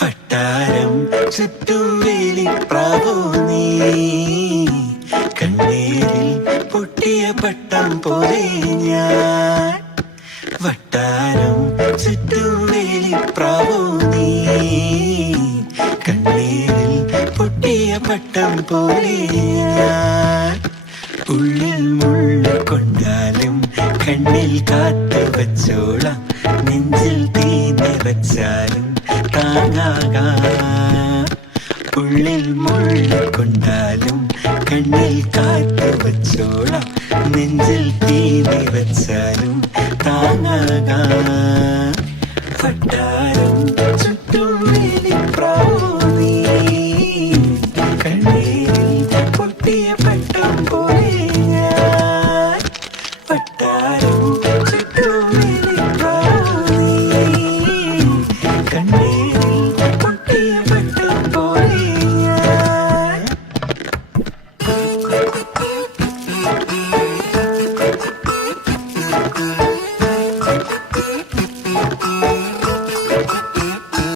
വട്ടാരം ചുറ്റും വേലിപ്രാവോ നീ, കണ്ണീരിൽ പൊട്ടിയ പട്ടം പോലെ ഞാൻ. വട്ടാരം ചുറ്റും വേലിപ്രാവോ നീ, കണ്ണീരിൽ പൊട്ടിയ പട്ടം പോലെ ഞാൻ. ഉള്ളിൽ മുള്ളു കൊണ്ടാലും കണ്ണിൽ കാത്തു വച്ചോളാം, നെഞ്ചിൽ തീ നിറച്ചാലും താങ്ങാകാം. ഉള്ളിൽ മുള്ളു കൊണ്ടാലും കണ്ണിൽ കാത്തു വച്ചോളാം, നെഞ്ചിൽ തീ നിറച്ചാലും താങ്ങാകാം. വട്ടാരം